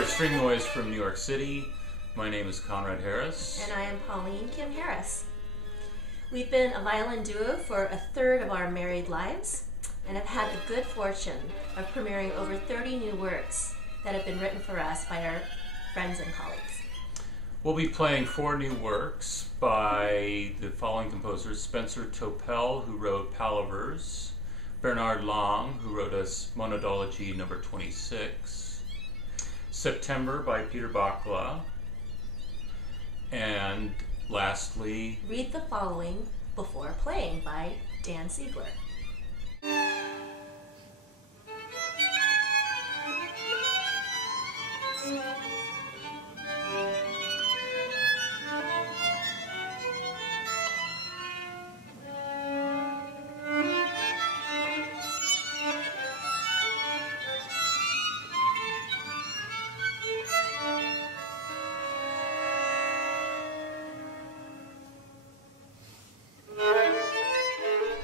are String Noise from New York City. My name is Conrad Harris. And I am Pauline Kim Harris. We've been a violin duo for a third of our married lives and have had the good fortune of premiering over 30 new works that have been written for us by our friends and colleagues. We'll be playing 4 new works by the following composers: Spencer Topel, who wrote Palavers; Bernhard Lang, who wrote us Monodology number 26; September by Petr Bakla; and lastly, Read the Following Before Playing by Dan Siegler.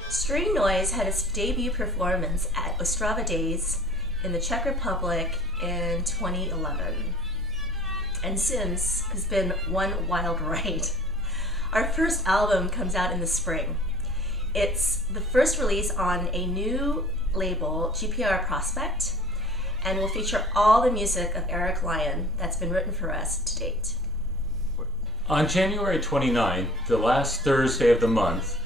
String Noise had its debut performance at Ostrava Days in the Czech Republic in 2011, and since has been one wild ride. Our first album comes out in the spring. It's the first release on a new label, GPR Prospect, and will feature all the music of Eric Lyon that's been written for us to date. on January 29th, the last Thursday of the month,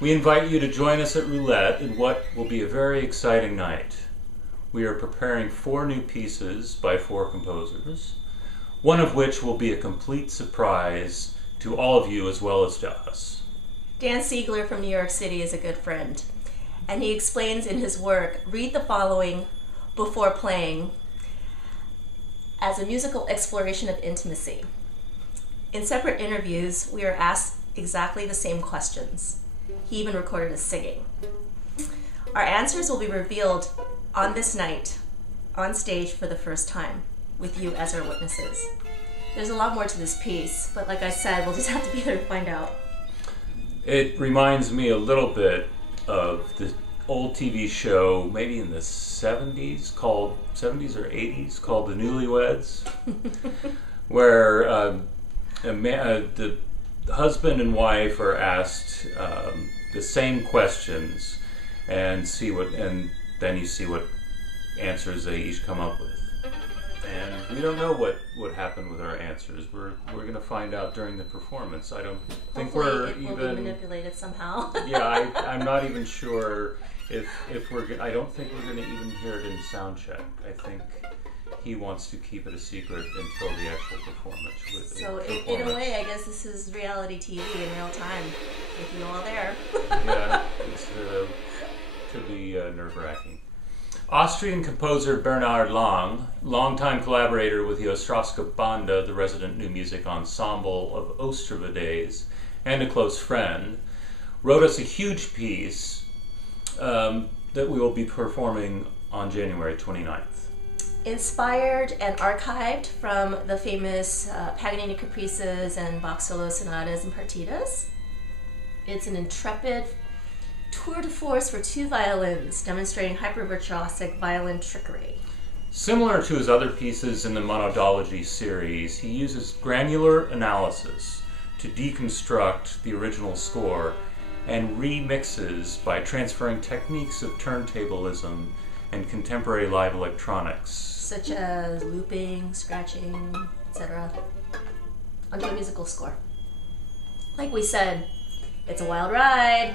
we invite you to join us at Roulette in what will be a very exciting night. We are preparing 4 new pieces by 4 composers, one of which will be a complete surprise to all of you as well as to us. Dan Siegler from New York City is a good friend, and he explains in his work, Read the Following Before Playing, as a musical exploration of intimacy. In separate interviews, we are asked exactly the same questions. He even recorded us singing. Our answers will be revealed on this night, on stage for the first time, with you as our witnesses. There's a lot more to this piece, but like I said, we'll just have to be there to find out. It reminds me a little bit of the old TV show, maybe in the 70s, called 70s or 80s, called The Newlyweds, where the husband and wife are asked the same questions, and then you see what answers they each come up with. And we don't know what happened with our answers. We're going to find out during the performance. I don't think Hopefully it will be manipulated somehow. Yeah, I'm not even sure if I don't think we're going to even hear it in sound check. I think he wants to keep it a secret until the actual performance. So in a way, I guess this is reality TV in real time, with you all there. Yeah, it could be nerve-wracking. Austrian composer Bernhard Lang, longtime collaborator with the Ostrovska Banda, the resident new music ensemble of Ostrava Days, and a close friend, wrote us a huge piece that we will be performing on January 29th. Inspired and archived from the famous Paganini Caprices and Bach solo sonatas and partitas, it's an intrepid tour de force for 2 violins, demonstrating hyper-virtuosic violin trickery. Similar to his other pieces in the Monodology series, he uses granular analysis to deconstruct the original score and remixes by transferring techniques of turntablism and contemporary live electronics, such as looping, scratching, etc., onto a musical score. Like we said, it's a wild ride.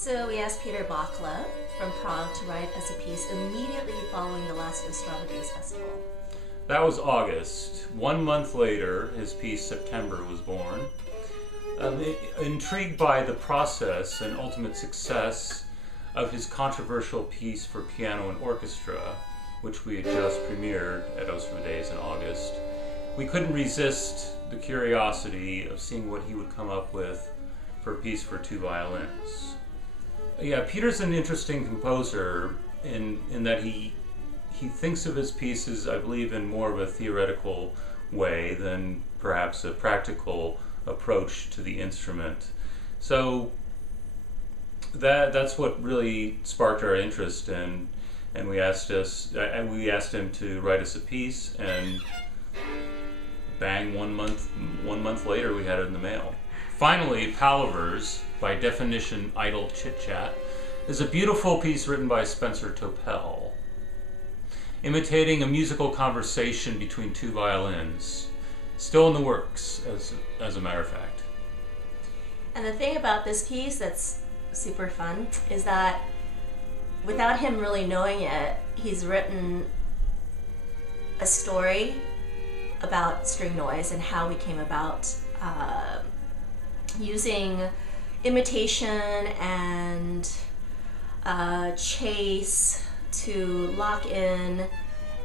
So we asked Petr Bakla from Prague to write us a piece immediately following the last Ostrava Days Festival. That was August. 1 month later, his piece September was born. Intrigued by the process and ultimate success of his controversial piece for piano and orchestra, which we had just premiered at Ostrava Days in August, we couldn't resist the curiosity of seeing what he would come up with for a piece for 2 violins. Yeah, Peter's an interesting composer in that he thinks of his pieces, I believe, in more of a theoretical way than perhaps a practical approach to the instrument. So that's what really sparked our interest, and we asked him to write us a piece, and bang, 1 month later we had it in the mail. Finally, Palavers, by definition idle chit-chat, is a beautiful piece written by Spencer Topel, imitating a musical conversation between 2 violins, still in the works, as a matter of fact. And the thing about this piece that's super fun is that without him really knowing it, he's written a story about string noise and how we came about using imitation and chase to lock in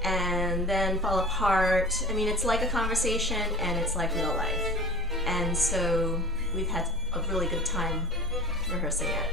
and then fall apart. I mean, it's like a conversation and it's like real life. And so we've had a really good time rehearsing it.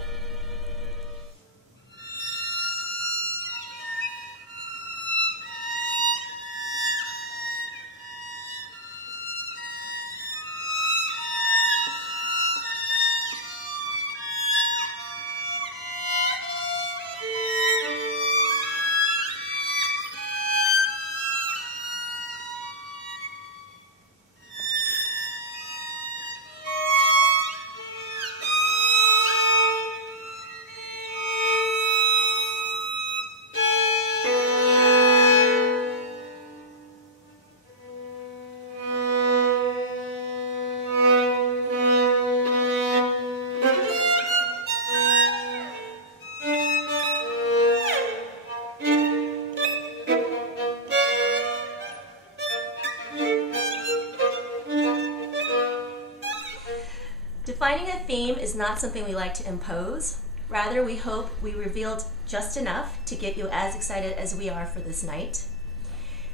Defining a theme is not something we like to impose. Rather, we hope we revealed just enough to get you as excited as we are for this night.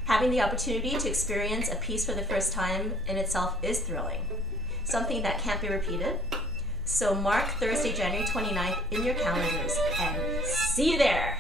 Having the opportunity to experience a piece for the first time in itself is thrilling, something that can't be repeated. So mark Thursday, January 29th in your calendars, and see you there!